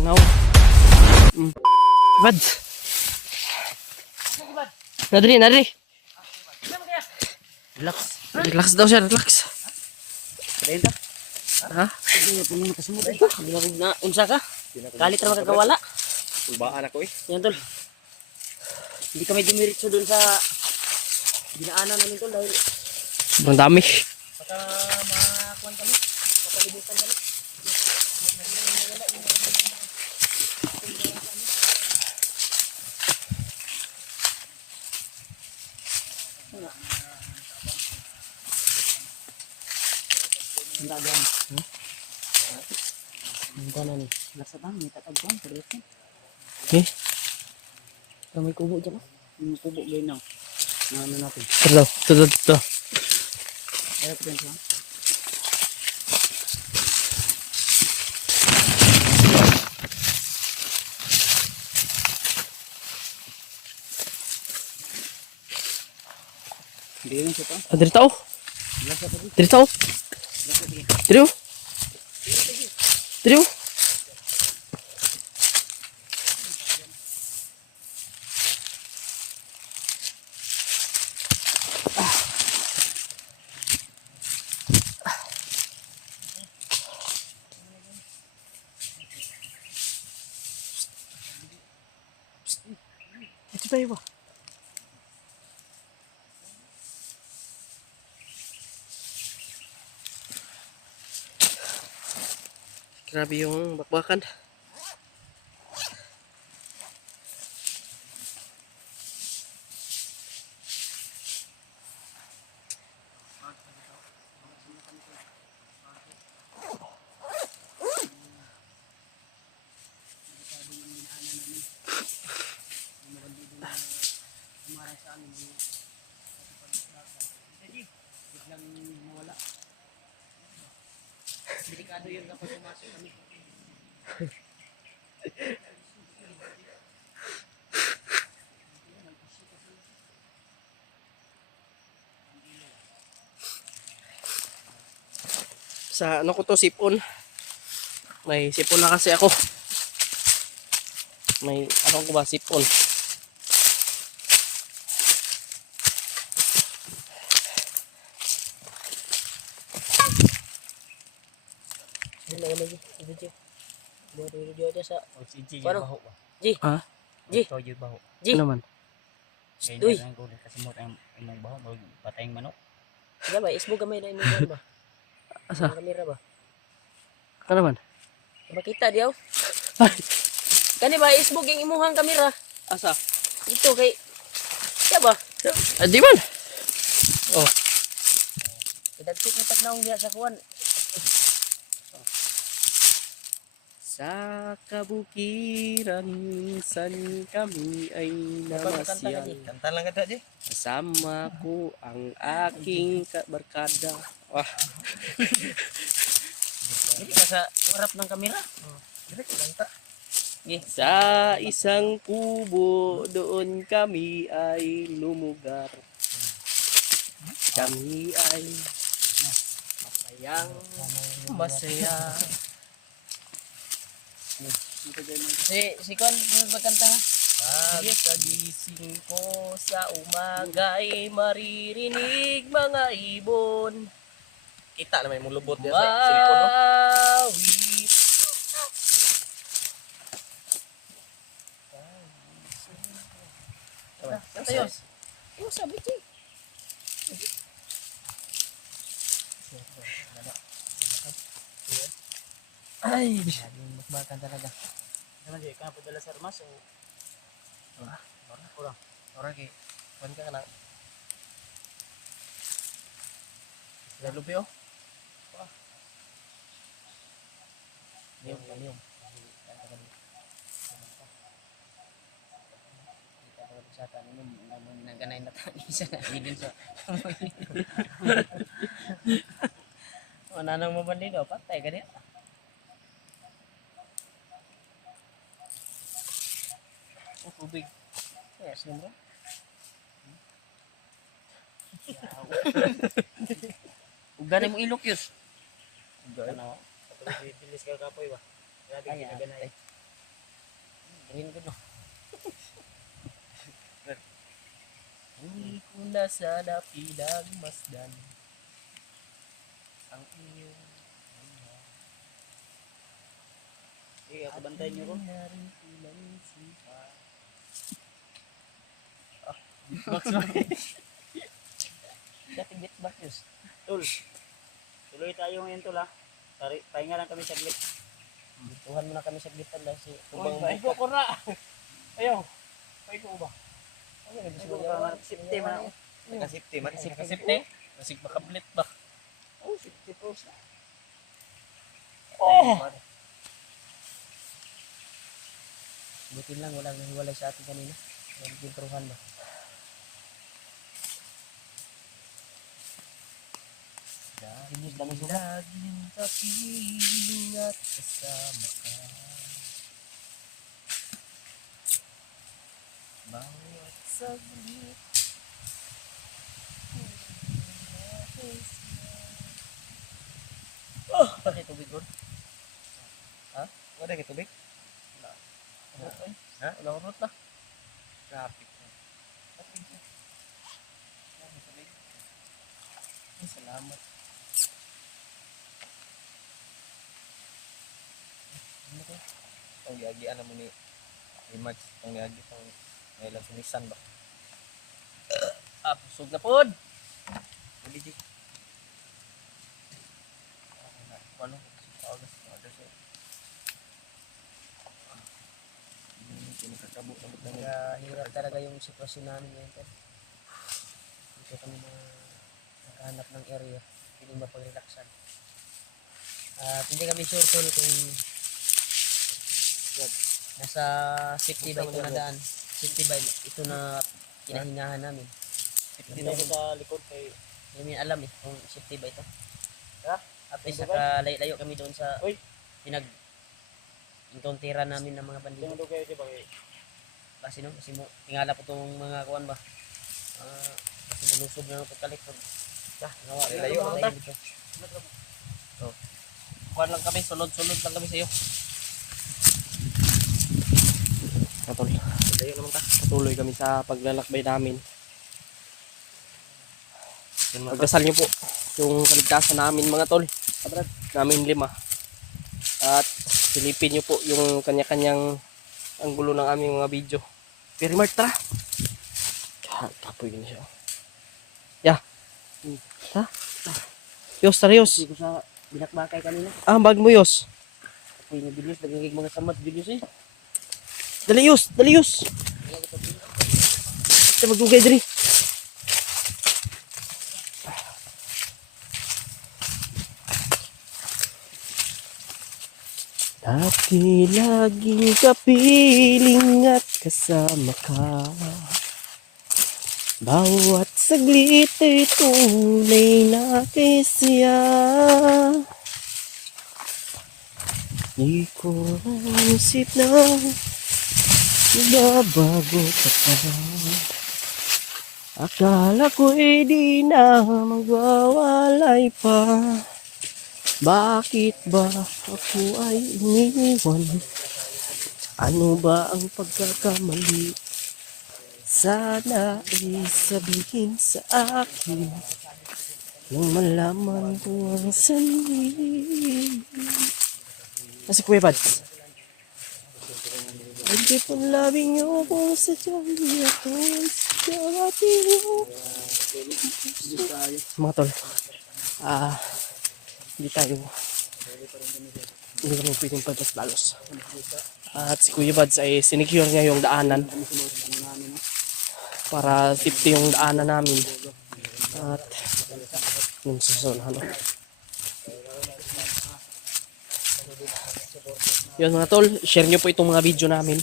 Tungaw. Bad. Nadri. Relax. Relax daw siya, relax. Dahil ka? Ha? Hindi po naman kasimot. Hindi na unsa ka? Galit na magkakawala. Tulbaan ako eh. Yan tol. Hindi kami dumiritso dun sa dinaanan namin tol dahil Sobrang dami. baka makakuan kami. Makalibutan kami. Handa dyan. Handa na ni. Nasa bang, may tatagpuan. Perditin. Okay. May kubo dyan. Yung kubo gawin na. Ano natin. Ito. Ayaw ko din siya. Hindi rin siya to. Diri tao. Diri tao. Diri. Diri. Ito tayo ba? Grabe yung bakbakan. Delikado yun kapag pumasok kami. Sa ano ko to, sipon. May sipon na kasi ako. May ano ko ba, sipon. Buat video aja sa. Si G Paano? baho ba? Ji. Ha? Ji. Ito yung baho. Ji. Ano naman? Uy. Ganyan ang gulit kasi mo ang imong baho. Patayang manok. Sige ba, isbo gamay na imong ba? Asa? Ang kamera ba? Ano naman? Makita diyaw. Kani ba isbo yung imuhang kamera? Asa? Ito kay siya ba? Di man. Oh. Dagsit na pagnaong diya sa kuwan. Sa kabukiran minsan kami ay namasyal. Kanta lang ka G. Kasama ko ang aking barkada. Wah, Hindi ka sa harap ng kamera. Kanta. sa isang kubo doon kami ay lumugar. Kami ay masaya. Si Kon, magkanta nga. Pagkagising ko sa umaga ay maririnig mga ibon. Kita naman yung lubot niya sa cellphone no. Wawit. Tayo. Yung sabi Chi. Ay, Yung magbakan talaga. Naman G, kaya padala sa armas o orang kay kuan ka na. Lalupi oh. Yung. Sa tanin mo naganay na tayo isa na din sa. Wala nang mabandido, patay ganyan. Tubig. Yes, mo. Ugani mo ilok yus. Ano? Bilis ka kapoy ba? Grabe Ay, ginaganay. Green ko no. Hindi ko na sana pinagmasdan ang iyong Ako bantayan niyo ko. Beatbox ba? Dati beatbox yun. Tol. Tuloy tayo ngayon tol ha. Pahinga lang kami saglit. Tuhan mo na kami sa glitan lang si Paigo ko na. Ayaw. Paigo ba? Safety man. Nakasipti, Nakasipte? Kasi makablit ba? Oh, safety pros. Buti lang, walang nahiwalay sa atin kanina. Walang pintruhan ba? Dahil laging kapiling at kasama ka. Bawat saglit. Bakit tubig ko? Wala ka tubig? Ha? Wala ko na. Traffic. Salamat. Ang giagian naman ni Max. Ang giagi pang ngailan sa Nissan ba? Pusog na pod. Hindi di. Ano? August. Kinakatabo na mga Kaya hirap talaga yung sitwasyon namin ngayon. Dito kami na nakahanap ng area. Hindi mapag-relaxan. At hindi kami sure tol kung nasa safety ba ito na daan. Safety ba ito na kinahingahan namin. Hindi tayo sa likod kay Hindi namin alam kung safety ba ito. Ha? At least nakalayo kami doon sa Uy. encounteran namin ng mga bandido. Tingnan kayo di ba kay Kasi mo tingala po itong mga kuwan ba. Kasi bulusog na ng pagkalikod. Nawa Layo na naman dito. Kuhan lang kami, sunod-sunod lang kami sa iyo. Katol. layo naman ka. Patuloy kami sa paglalakbay namin. Pagdasal niyo po yung kaligtasan namin mga tol. Namin 5. At silipin niyo po yung kanya-kanyang anggulo ng aming mga video. Very much tara. Kapoy yun siya. Ya. Ha? Yos, tara Yos. Hindi ko sa binakbakay kanina. Bag mo Yos. Uy, nabilis. Nagiging mga samat. Bilis Dali Yos, dali Yos. Sa magdugay dali. Dati laging kapiling at kasama ka. Bawat saglit ay tunay na kisya. Di ko naisip na magbabago ka pa. Akala ko'y di na magwawalay pa. Bakit ba ako ay iniwan? Ano ba ang pagkakamali? Sana ay sabihin sa akin nang malaman ko ang sanhi. Kasi Kuya Bads, I keep on loving you kung sadyang di ako sa ating mga tol. Hindi kami pwedeng pagpasbalos. At si Kuya Bads ay sinecure niya yung daanan para safety yung daanan namin. At yung susunod yun mga tol, share nyo po itong mga video namin.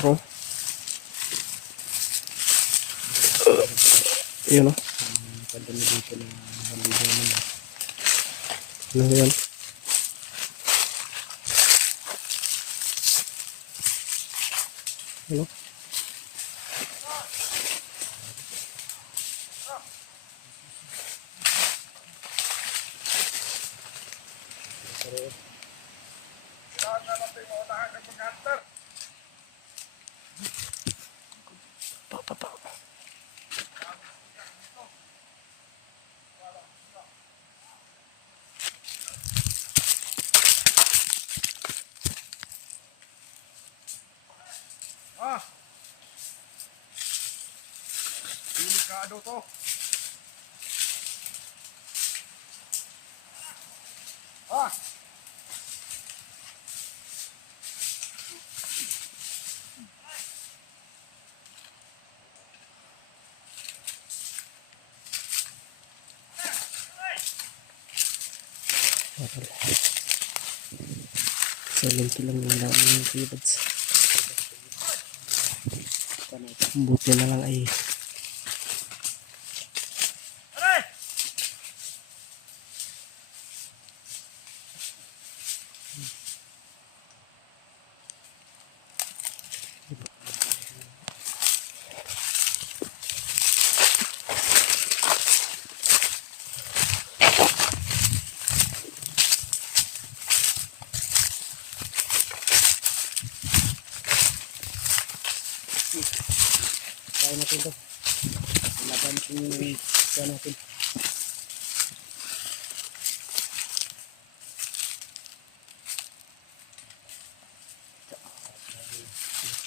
Bro. Yun o. Ano yan? Ano? Delikado to. Ah! Silent lang yung namin yung keyboards. Buti na lang ay Kaya natin to. Laban natin yung kaya natin.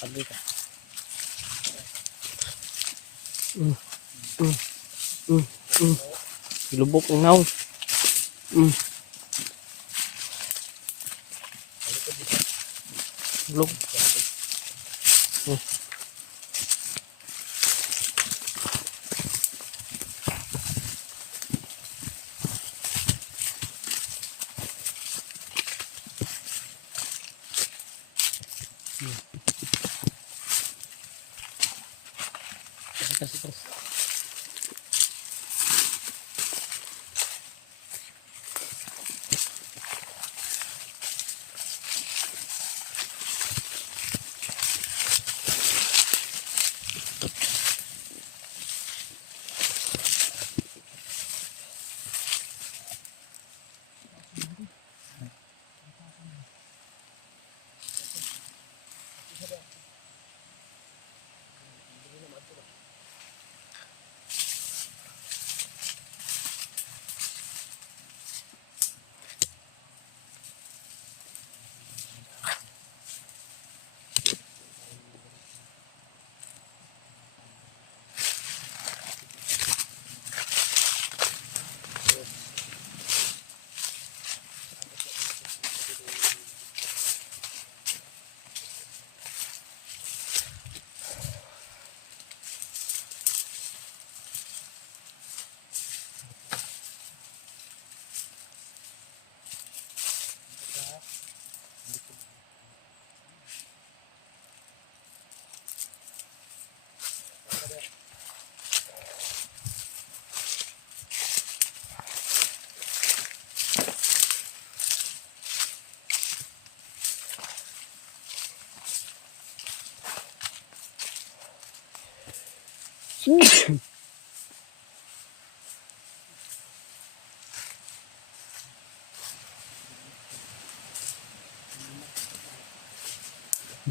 Pagli ka. lubok ng naon. Lubok. Kasi terus.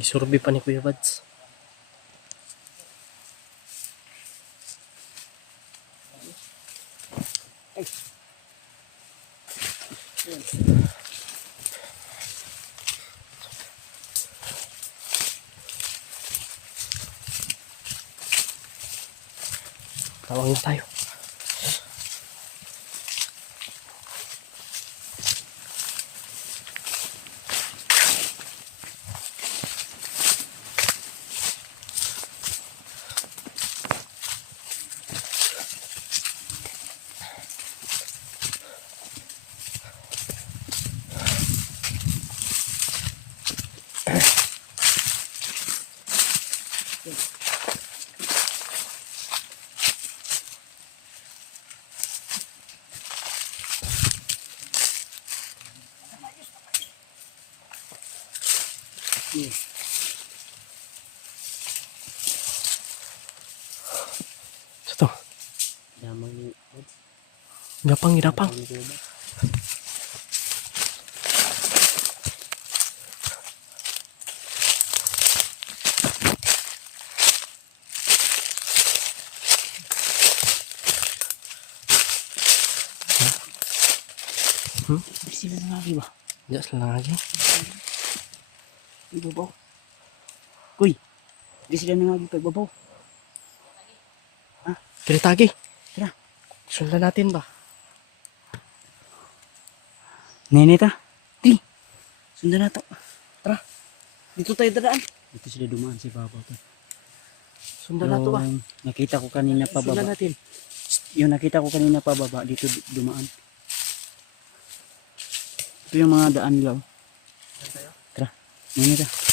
Gisurvey pa ni Kuya Bads. Tawag na tayo. Sa to. Damang yung Gapang, gidapang. Di sila nangagi ba? Diyan sila lagi. Ibabaw. Kuy, di sila nangagi pa ibabaw. Kiritagi. Tara. Sundan natin ba? Nene ta. Di. Sundan na to. Tara. Dito tayo dadaan. Dito sila dumaan si Papa to. Sundan nato ba? Yung nakita ko kanina pa Sundan baba. natin. Yung nakita ko kanina pa baba, dito dumaan. Ito yung mga daan nila. Tara. Nene ta.